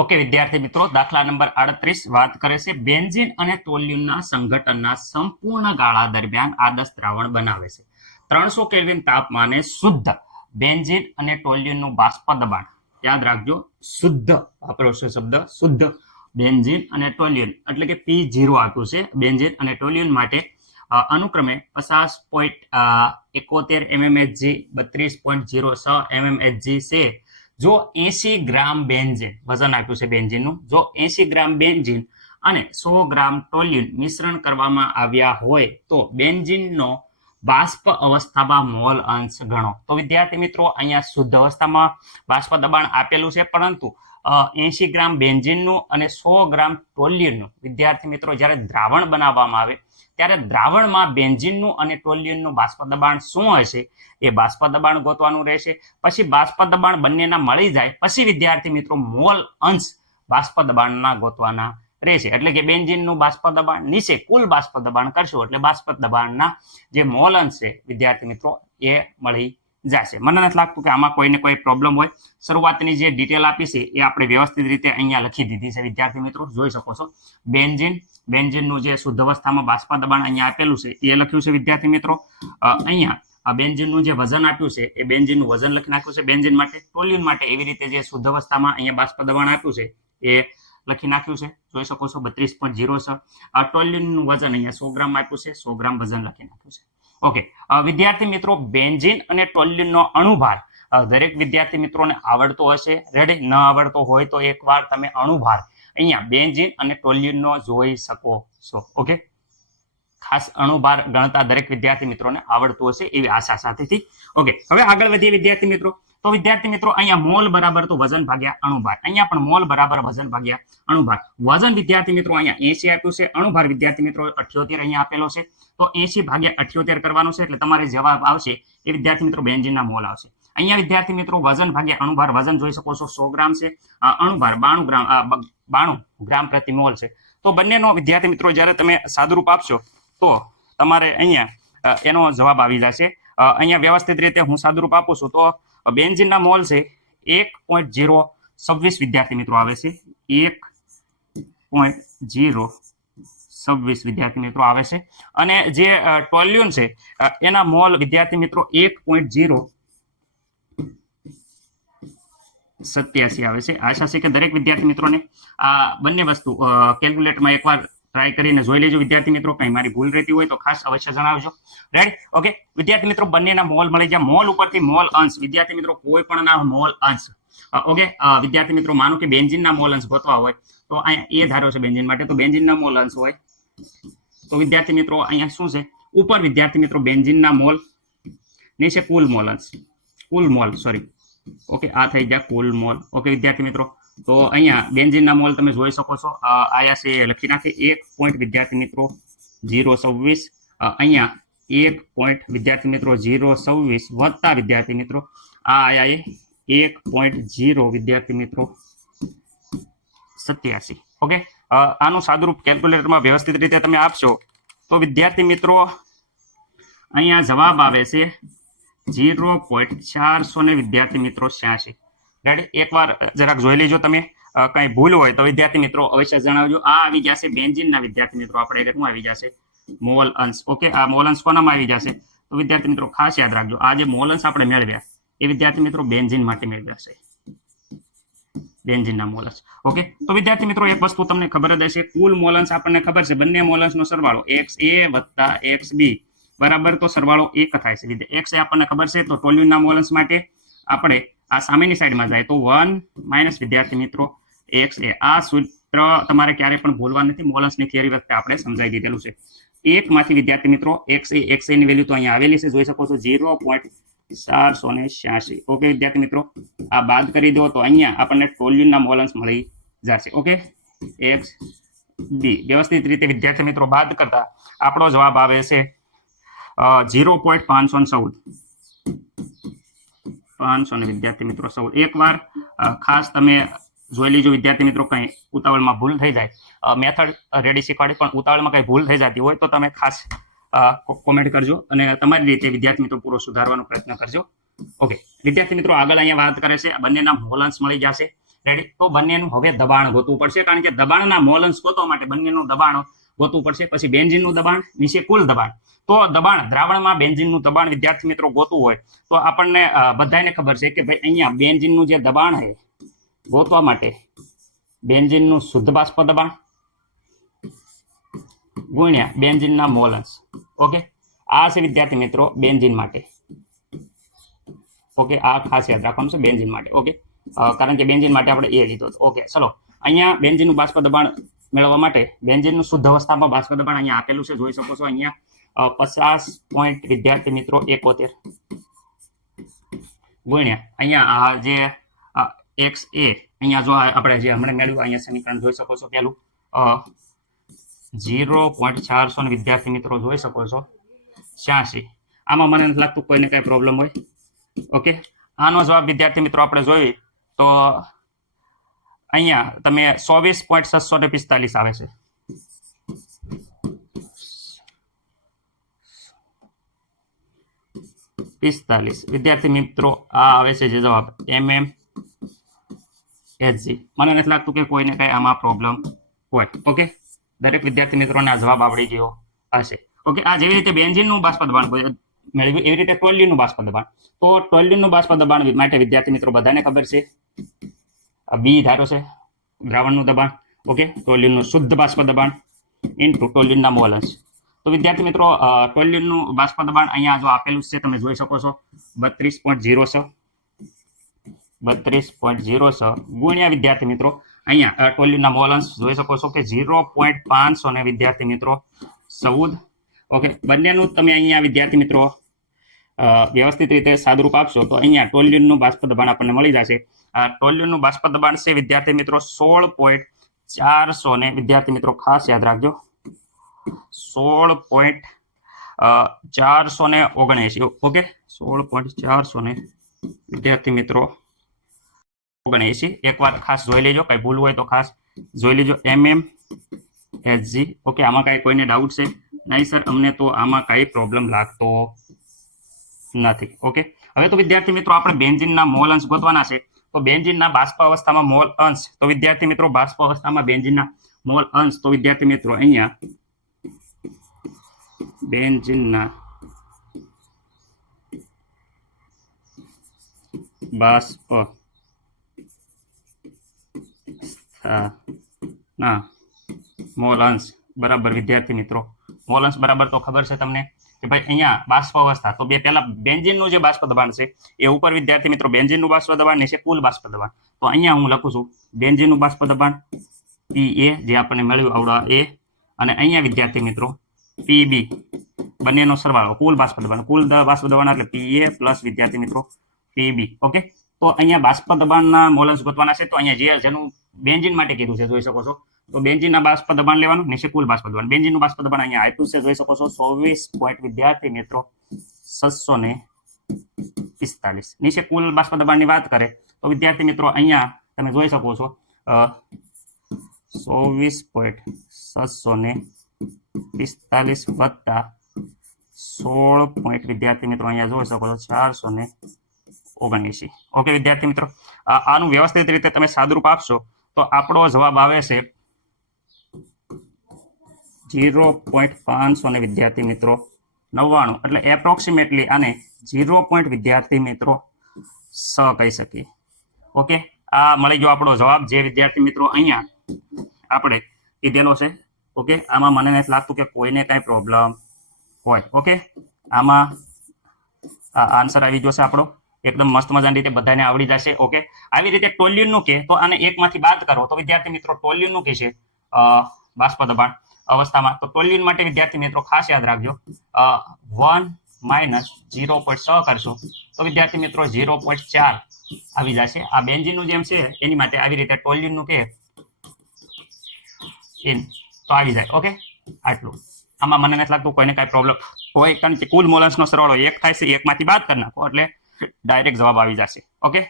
Okay વિદ્યાર્થી મિત્રો, દાખલા નંબર 38 વાત કરે છે બેન્ઝીન અને ટોલ્યુનના સંઘટનના સંપૂર્ણ ગાળા દરમિયાન આદર્શ દ્રાવણ બનાવે છે. 300 કેલ્વિન તાપમાને શુદ્ધ બેન્ઝીન અને ટોલ્યુનનું બાષ્પ દબાણ, યાદ રાખજો શુદ્ધ વાપરો છે શબ્દ શુદ્ધ બેન્ઝીન અને ટોલ્યુન એટલે કે P0 આપ્યું છે બેન્ઝીન અને ટોલ્યુન માટે અનુક્રમે 50.71 mmHg 32.06 mmHg છે. જો 80 ગ્રામ બેન્ઝીન વજન આપ્યું છે બેન્ઝીનનું, જો 80 ગ્રામ બેન્ઝીન અને 100 ગ્રામ ટોલ્યુન મિશ્રણ કરવામાં આવ્યા હોય તો બેન્ઝીનનો બાષ્પ અવસ્થામાં મોલ અંશ ગણો. તો વિદ્યાર્થી મિત્રો અહીંયા શુદ્ધ અવસ્થામાં બાષ્પ દબાણ આપેલું છે, પરંતુ 80 ગ્રામ બેન્ઝીનનું અને 100 ગ્રામ ટોલ્યુનનું વિદ્યાર્થી મિત્રો જ્યારે દ્રાવણ બનાવવામાં આવે ત્યારે દ્રાવણમાં બેન્ઝીનનું અને ટોલ્યુનનું બાષ્પ દબાણ શું હશે એ બાષ્પ દબાણ ગોતવાનું રહેશે. પછી બાષ્પ દબાણ બંનેના મળી જાય પછી વિદ્યાર્થી મિત્રો મોલ અંશ બાષ્પ દબાણના ગોતવાના રહેશે. એટલે કે બેન્ઝીનનું બાષ્પ દબાણ નીચે કુલ બાષ્પ દબાણ કરશું એટલે બાષ્પ દબાણના જે મોલ અંશ છે વિદ્યાર્થી મિત્રો એ મળી જશે. મને નથી લાગતું કે આમાં કોઈને કોઈ પ્રોબ્લેમ હોય. શરૂઆતની જે ડિટેલ આપી છે એ આપણે વ્યવસ્થિત રીતે અહીંયા લખી દીધી છે વિદ્યાર્થી મિત્રો, જોઈ શકો છો. બેન્ઝીનનું જે શુદ્ધ અવસ્થામાં બાષ્પ દબાણ અહીંયા આપેલું છે એ લખ્યું છે વિદ્યાર્થી મિત્રો. અહીંયા બેન્ઝીનનું જે વજન આપ્યું છે એ બેન્ઝીનનું વજન લખી નાખ્યું છે બેન્ઝીન માટે. ટોલ્યુન માટે એવી રીતે જે શુદ્ધ અવસ્થામાં અહીંયા બાષ્પ દબાણ આપ્યું છે એ લખી નાખ્યું છે, જોઈ શકો છો 32.06. ટોલ્યુનનું વજન અહીંયા 100 ગ્રામ આપ્યું છે, 100 ગ્રામ વજન લખી નાખ્યું છે. ઓકે વિદ્યાર્થી મિત્રો, બેન્ઝીન અને ટોલ્યુનનો અણુભાર દરેક વિદ્યાર્થી મિત્રોને આવડતો હશે. રેડી, ન આવડતો હોય તો એકવાર તમે અણુભાર અહીંયા બેન્ઝીન અને ટોલ્યુનનો જોઈ શકો છો. ઓકે, ખાસ અણુભાર ગણતા દરેક વિદ્યાર્થી મિત્રોને આવડતું હશે એવી આશા સાથેથી. ઓકે, હવે આગળ વધીએ વિદ્યાર્થી મિત્રો. તો વિદ્યાર્થી મિત્રો અહીંયા મોલ બરાબર તો વજન ભાગ્યા અણુભાર, અહીંયા પણ મોલ બરાબર વજન ભાગ્યા અણુભાર. વજન વિદ્યાર્થી મિત્રો અહીંયા 80 આપ્યું છે, અણુભાર વિદ્યાર્થી મિત્રો 78 અહીંયા આપેલો છે. તો 80 ભાગ્યા 78 કરવાનું છે એટલે તમારે જવાબ આવશે એ વિદ્યાર્થી મિત્રો બેન્ઝીનના મોલ આવશે. અહીંયા વિદ્યાર્થી મિત્રો વજન ભાગ્યા અણુભાર, વજન જોઈ શકો છો 100 ગ્રામ છે, અણુભાર 92 ગ્રામ પ્રતિ મોલ છે. તો બંનેનો વિદ્યાર્થી મિત્રો જ્યારે તમે સાદુરૂપ આપશો તો તમારે અહીંયા એનો જવાબ આવી જશે. અહીંયા વ્યવસ્થિત રીતે હું સાદુરૂપ આપું છું તો બેન્ઝીનના મોલ છે 1.026 વિદ્યાર્થી મિત્રો આવે છે, 1.026 વિદ્યાર્થી મિત્રો આવે છે. અને જે ટોલ્યુન છે એના મોલ વિદ્યાર્થી મિત્રો 1.087 આવે છે. આશા છે કે દરેક વિદ્યાર્થી મિત્રોને આ બંને વસ્તુ કેલ્ક્યુલેટરમાં એકવાર ટ્રાય કરીને જોઈ લેજો વિદ્યાર્થી મિત્રો. કંઈ મારી ભૂલ રહેતી હોય તો ખાસ અવશ્ય જણાવજો. રેડી, ઓકે વિદ્યાર્થી મિત્રો, બંનેના મોલ મળી જાય. મોલ ઉપરથી મોલ અંશ વિદ્યાર્થી મિત્રો કોઈ પણ ના મોલ અંશ. ઓકે વિદ્યાર્થી મિત્રો, માનો કે બેન્ઝીનના મોલ અંશ ગોતવા હોય તો અહીંયા એ ધાર્યો છે બેન્ઝીન માટે, તો બેન્ઝીનના મોલ અંશ હોય તો વિદ્યાર્થી મિત્રો અહીંયા શું છે ઉપર વિદ્યાર્થી મિત્રો બેન્ઝીનના મોલ, નીચે કુલ મોલ અંશ, કુલ મોલ સોરી. ઓકે આ થઈ ગયા કુલ મોલ. ઓકે વિદ્યાર્થી મિત્રો, તો અહીંયા બેન્ઝીનના મોલ તમે જોઈ શકો છો આયા છે લખી નાખે 1. વિદ્યાર્થી મિત્રો 026, અહીંયા 1. વિદ્યાર્થી મિત્રો 026 વત્તા વિદ્યાર્થી મિત્રો આ આયા એ 1.0 વિદ્યાર્થી મિત્રો 87. ઓકે આનું સાદુરૂપ કેલ્ક્યુલેટરમાં વ્યવસ્થિત રીતે તમે આપશો તો વિદ્યાર્થી મિત્રો અહીંયા જવાબ આવે છે 0.400 વિદ્યાર્થી મિત્રો 86. રેડી, એકવાર જરાક જોઈ લેજો તમે. કઈ ભૂલ હોય તો વિદ્યાર્થી મિત્રો અવશ્ય જણાવજો. આ આવી જશે બેન્ઝીનના વિદ્યાર્થી મિત્રો આપણે શું આવી જશે મોલ અંશ. ઓકે આ મોલ અંશ કોનામાં આવી જશે તો વિદ્યાર્થી મિત્રો ખાસ યાદ રાખજો આ જે મોલ અંશ આપણે મેળવ્યા એ વિદ્યાર્થી મિત્રો બેન્ઝીન માટે મેળવ્યા છે, બેન્ઝીનના મોલ અંશ. ઓકે તો વિદ્યાર્થી મિત્રો એક વસ્તુ તમને ખબર જ હશે, કુલ મોલ અંશ આપણને ખબર છે બંને મોલ અંશનો સરવાળો XA વત્તા XB બરાબર તો સરવાળો 1 થાય છે. XA આપણને ખબર છે, તો ટોલ્યુનના મોલ અંશ માટે આપણે આ સામેની સાઈડમાં જાય તો 1 - વિદ્યાર્થી મિત્રો XA. આ સૂત્ર તમારે ક્યારે પણ ભૂલવા નથી, મોલ અંશની થિયરી વખતે આપણે સમજાવી દીધેલું છે. 1 માંથી વિદ્યાર્થી મિત્રો XA ની વેલ્યુ તો અહીંયા આવેલી છે, જોઈ શકો છો 0.486. ઓકે વિદ્યાર્થી મિત્રો આ બાદ કરી દો તો અહીંયા આપણને ટોલ્યુનના મોલ અંશ મળી જશે. ઓકે XB વ્યવસ્થિત રીતે વિદ્યાર્થી મિત્રો બાદ કરતા આપણો જવાબ આવે છે 0.514. 500 વિદ્યાર્થી મિત્રો 14. એકવાર ખાસ તમે જોઈ લેજો વિદ્યાર્થી મિત્રો, કંઈ ઉતાવળમાં ભૂલ થઈ જાય, મેથડ રેડી શીખવાડી પણ ઉતાવળમાં કંઈ ભૂલ થઈ જતી હોય તો તમે ખાસ કોમેન્ટ કરજો અને તમારી રીતે વિદ્યાર્થી મિત્રો પૂરો સુધારવાનો પ્રયત્ન કરજો. ઓકે વિદ્યાર્થી મિત્રો આગળ અહીંયા વાત કરે છે બંનેના મોલ અંશ મળી જશે. રેડી. તો બંનેનું હવે દબાણ ગોતવું પડશે, કારણ કે દબાણના મોલ અંશ ગોતવા માટે બંનેનું દબાણ ગોતવું પડશે. પછી બેન્ઝીનનું દબાણ, નીચે કુલ દબાણ. તો દબાણ, દ્રાવણમાં બેન્ઝીનનું દબાણ વિદ્યાર્થી મિત્રો ગોતવું હોય તો આપણને બધાને ખબર છે કે ભાઈ અહીંયા બેન્ઝીનનું જે દબાણ છે ગોતવા માટે બેન્ઝીનનું શુદ્ધ બાષ્પ દબાણ ગુણ્યા બેન્ઝીનના મોલ અંશ. ઓકે, આ છે વિદ્યાર્થી મિત્રો બેન્ઝીન માટે. ઓકે, આ ખાસ યાદ રાખવાનું છે બેન્ઝીન માટે. ઓકે, કારણ કે બેન્ઝીન માટે આપણે એ લીધો હતો. ઓકે, ચલો અહીંયા બેન્ઝીનનું બાષ્પ દબાણ મેળવવા માટે બેન્ઝીનનું શુદ્ધ અવસ્થામાં બાષ્પ દબાણ અહીંયા આપેલું છે, જોઈ શકો છો અહીંયા 50 પોઈન્ટ વિદ્યાર્થી મિત્રો 71 ગુણ્યા અહીંયા આ જે એક્સ એ અહીંયા જો આપણે જે હમણાં મેળવ્યું અહીંયા સમીકરણ જોઈ શકો છો પેલું 0.400 વિદ્યાર્થી મિત્રો જોઈ શકો છો 86. આમાં મને નથી લાગતું કોઈને કઈ પ્રોબ્લેમ હોય. ઓકે, આનો જવાબ વિદ્યાર્થી મિત્રો આપણે જોઈએ તો અહીંયા તમે 24.645 આવે છે. વિદ્યાર્થી મિત્રો આ આવે છે જે જવાબ MMHG. મને નથી લાગતું કે કોઈને કઈ આમાં પ્રોબ્લેમ હોય. ઓકે, દરેક વિદ્યાર્થી મિત્રોને આ જવાબ આવડી ગયો હશે. ઓકે, આ જેવી રીતે બેન્ઝીનનું બાષ્પ દબાણ મેળવ્યું એવી રીતે ટોલ્યુનનું બાષ્પ દબાણ. તો ટોલ્યુનનું બાષ્પ દબાણ માટે વિદ્યાર્થી મિત્રો બધાને ખબર છે બી ધારો છે દ્રાવણનું દબાણ. ઓકે, ટોલ્યુનનું શુદ્ધ બાષ્પ દબાણ ઇન્ટુ ટોલ્યુનના મોલ અંશ. તો વિદ્યાર્થી મિત્રો ટોલ્યુનનું બાષ્પ દબાણ અહીંયા જો આપેલું છે તમે જોઈ શકો છો 32.06 ગુણ્યા વિદ્યાર્થી મિત્રો અહીંયા ટોલ્યુનના મોલ અંશ જોઈ શકો છો કે 0.500 ને વિદ્યાર્થી મિત્રો 14. ઓકે, બંનેનું તમે અહીંયા વિદ્યાર્થી મિત્રો વ્યવસ્થિત રીતે સાદુરૂપ આપશો તો અહીંયા ટોલ્યુનનું બાષ્પ દબાણ આપણને મળી જશે. ટોલ્યુનનું બાષ્પ દબાણ છે વિદ્યાર્થી મિત્રો 16.400 ને વિદ્યાર્થી મિત્રો ખાસ યાદ રાખજો 16.479. ઓકે, 16.400 ને વિદ્યાર્થી મિત્રો 79. એક વાત ખાસ જોઈ લેજો, કઈ ભૂલ હોય તો ખાસ જોઈ લેજો. MMHG. ઓકે, આમાં કઈ કોઈને ડાઉટ છે? નહીં સર, અમને તો આમાં કઈ પ્રોબ્લેમ લાગતો નથી. ઓકે, હવે તો વિદ્યાર્થી મિત્રો આપણે બેન્ઝીનના મોલ અંશ ગોતવાના છે. તો બેન્ઝીનના બાષ્પ અવસ્થામાં મોલ અંશ, તો વિદ્યાર્થી મિત્રો બાષ્પ અવસ્થામાં બેન્ઝીનના મોલ અંશ, તો વિદ્યાર્થી મિત્રો અહીંયા બેન્ઝીનના બાષ્પ ના મોલ અંશ બરાબર વિદ્યાર્થી મિત્રો મોલ અંશ બરાબર તો ખબર છે તમને કે ભાઈ અહીંયા બાષ્પ અવસ્થા, તો પહેલા બેન્ઝીનનું જે બાષ્પ દબાણ છે એ ઉપર વિદ્યાર્થી મિત્રો બેન્ઝીનનું બાષ્પ દબાણ નીચે કુલ બાષ્પ દબાણ. તો અહીંયા હું લખું છું બેન્ઝીનનું બાષ્પ દબાણ PA જે આપણને મળ્યું આવડા A, અને અહીંયા વિદ્યાર્થી મિત્રો PB બંનેનો સરવાળો કુલ બાષ્પ દબાણ. કુલ બાષ્પ દબાણ એટલે PA પ્લસ વિદ્યાર્થી મિત્રો PB. ઓકે, તો અહીંયા બાષ્પ દબાણના મોલ અંશ ગોતવાના છે. તો અહીંયા જેનું બેન્ઝીન માટે કીધું છે જોઈ શકો છો, તો બેન્ઝીનના બાષ્પ દબાણ લેવાનું, નીચે કુલ બાષ્પ દબાણ. બેન્ઝીનનું બાષ્પ દબાણ અહીંયા આપ્યું છે જોઈ શકો છો 24 પોઈન્ટ વિદ્યાર્થી મિત્રો 645. નીચે કુલ બાષ્પ દબાણની વાત કરે તો વિદ્યાર્થી મિત્રો અહીંયા તમે જોઈ શકો છો 24.645 વત્તા 16 પોઈન્ટ વિદ્યાર્થી મિત્રો અહીંયા જોઈ શકો છો 479. ઓકે વિદ્યાર્થી મિત્રો, આનું વ્યવસ્થિત રીતે તમે સાદુરૂપ આપશો તો આપણો જવાબ આવે છે 0.500 ને વિદ્યાર્થી મિત્રો 99. એટલે એપ્રોક્સિમેટલી આને 0. વિદ્યાર્થી મિત્રો 6 કહી શકીએ. ઓકે, આ મળી ગયો આપણો જવાબ જે વિદ્યાર્થી મિત્રો અહીંયા આપણે કીધેલો છે. ઓકે, આમાં મને નથી લાગતું કે કોઈને કાંઈ પ્રોબ્લેમ હોય. ઓકે, આમાં આન્સર આવી જશે આપણો એકદમ મસ્ત મજાની રીતે બધાને આવડી જશે. ઓકે, આવી રીતે ટોલ્યુનનું કે તો આને એકમાંથી બાદ કરો તો વિદ્યાર્થી મિત્રો ટોલ્યુનનું કે છે બાષ્પ દબાણ અવસ્થામાં. તો ટોલ્યુન માટે વિદ્યાર્થી મિત્રો ખાસ યાદ રાખજો 1 માઇનસ 0.6 કરશું તો વિદ્યાર્થી મિત્રો 0.4 આવી જશે. આ બેન્ઝીનનું જેમ છે એની માટે આવી રીતે ટોલ્યુનનું કે તો આવી જાય. ઓકે, આટલું. આમાં મને નથી લાગતું કોઈને કાંઈ પ્રોબ્લેમ હોય, કારણ કે કુલ મોલ અંશનો સરવાળો 1 થાય છે, 1 માંથી બાદ કરી નાખો એટલે ડાયરેક્ટ જવાબ આવી જશે. ઓકે.